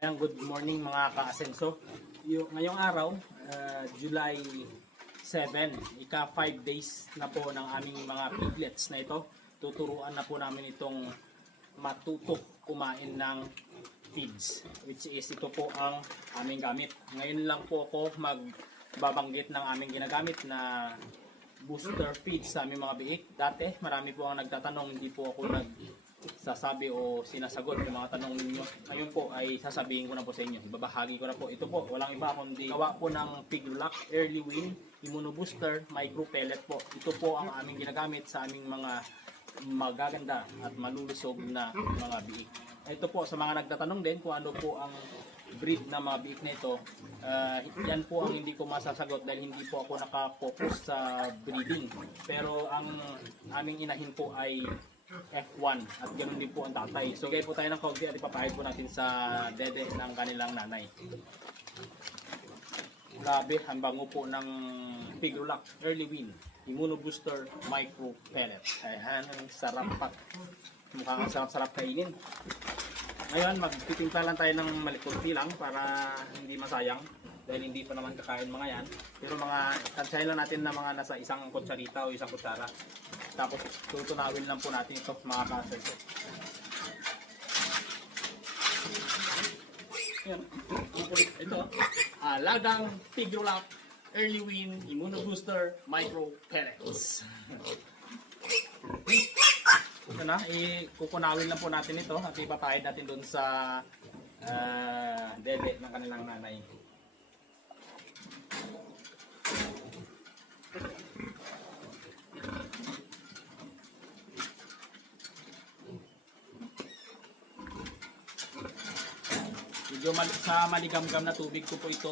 Ayan, good morning mga ka-asenso. Ngayong araw, uh, July 7, ika 5 days na po ng aming mga piglets na ito. Tuturuan na po namin itong matuto kumain ng feeds, which is ito po ang aming gamit. Ngayon lang po ako magbabanggit ng aming ginagamit na booster feeds sa aming mga biik. Dati, marami po ang nagtatanong, hindi po ako nag sasabi o sinasagot yung mga tanong ninyo. Ngayon po ay sasabihin ko na po sa inyo. Ibabahagi ko na po. Ito po, walang iba kundi gawa po ng Pigrulac Early Win Immunobooster Micro Pellet po. Ito po ang aming ginagamit sa aming mga magaganda at malulusog na mga biik. Ito po sa mga nagtatanong din kung ano po ang breed na mga biik na ito. ah, yan po ang hindi ko masasagot dahil hindi po ako nakapokus sa breeding. Pero ang aming inahin po ay F1 at ganoon din po ang tatay. So gaya po tayo ng kaunti at ipapahid po natin sa dede ng kanilang nanay. Grabe, ang bango po ng Pigrulac Early Win Immunobooster Micro Pellet. Ayan, ang sarap pa. Mukhang ang sarap-sarap kainin. Ngayon, magtitimpla lang tayo ng malikunti lang para hindi masayang dahil hindi pa naman kakain mga yan. Pero mga tansyahin lang natin na mga nasa isang kutsarita o isang kutsara. Tapos tutunawin lang po natin ito mga kasal. Yan. Ito. Ah, lagang Pigrolap Early Win Immunobooster Micro Pellets. Ito na, ikukunawin lang po natin ito at ipapahid natin doon sa ah, dede ng kanilang nanay. Medyo mal- sa maligamgam na tubig ko po ito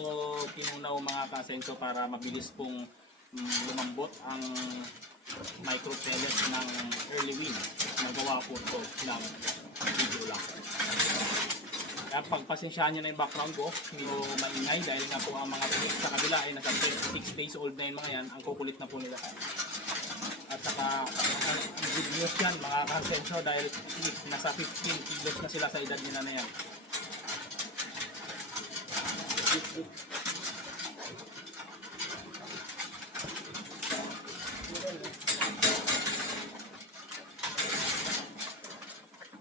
kinunaw mga kasenso para mabilis pong mm, lumambot ang micro pellets ng early win. Nagawa po ito ng video lang. Kaya pagpasensyahan nyo na yung background ko, hindi ko maingay dahil nga po ang mga sa kabila ay nasa 6 days old na yung mga yan, ang kukulit na po nila. At saka, good news yan mga kasenso dahil nasa 15 kilos na sila sa edad nila na yan.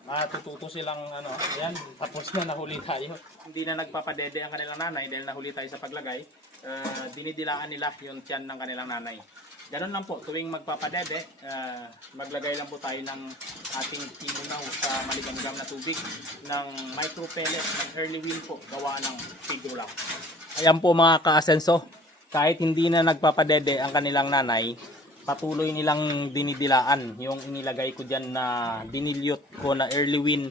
Matututo silang ano, ayan, tapos na nahuli tayo. Hindi na nagpapadede ang kanilang nanay dahil nahuli tayo sa paglagay. Uh, dinidilaan nila yung tiyan ng kanilang nanay. Ganun lang po, tuwing magpapadede, uh, maglagay lang po tayo ng ating tinunaw sa maligamgam na tubig ng micro pellet ng early win po, gawa ng figurulac. Ayan po mga kaasenso, kahit hindi na nagpapadede ang kanilang nanay, patuloy nilang dinidilaan yung inilagay ko dyan na dinilyot ko na early win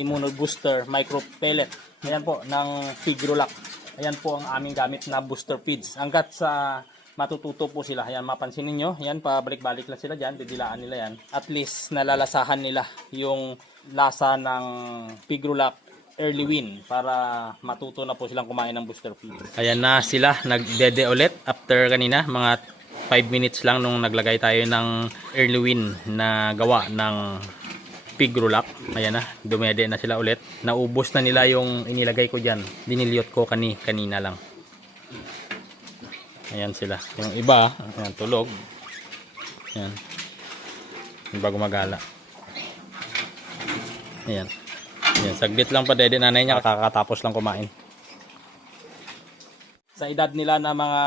immunobooster micro pellet. Ayan po, ng Figrolac. Ayan po ang aming gamit na booster feeds. Hanggat sa matututo po sila. Ayan, mapansin ninyo. Ayan, pabalik-balik lang sila dyan. Didilaan nila yan. At least, nalalasahan nila yung lasa ng Figrolac early win para matuto na po silang kumain ng booster feeds. Ayan na sila, nagdede ulit after kanina, mga 5 minutes lang nung naglagay tayo ng early win na gawa ng pig roll-up. Ayan na, dumede na sila ulit. Naubos na nila yung inilagay ko dyan. Dinilyot ko kani, kanina lang. Ayan sila. Yung iba, ayan, tulog. Ayan. Yung bago magala. Ayan. Ayan, saglit lang pa dede nanay niya, kakatapos lang kumain sa edad nila na mga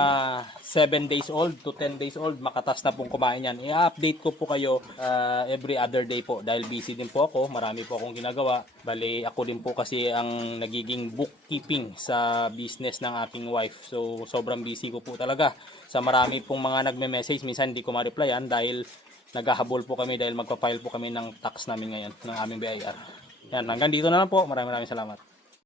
7 days old to 10 days old, makatas na pong kumain yan. I-update ko po kayo uh, every other day po dahil busy din po ako. Marami po akong ginagawa. Bali, ako din po kasi ang nagiging bookkeeping sa business ng aking wife. So, sobrang busy ko po talaga. Sa marami pong mga nagme-message, minsan hindi ko ma-replyan dahil naghahabol po kami dahil magpa-file po kami ng tax namin ngayon ng aming BIR. Yan, hanggang dito na lang po. Maraming maraming salamat.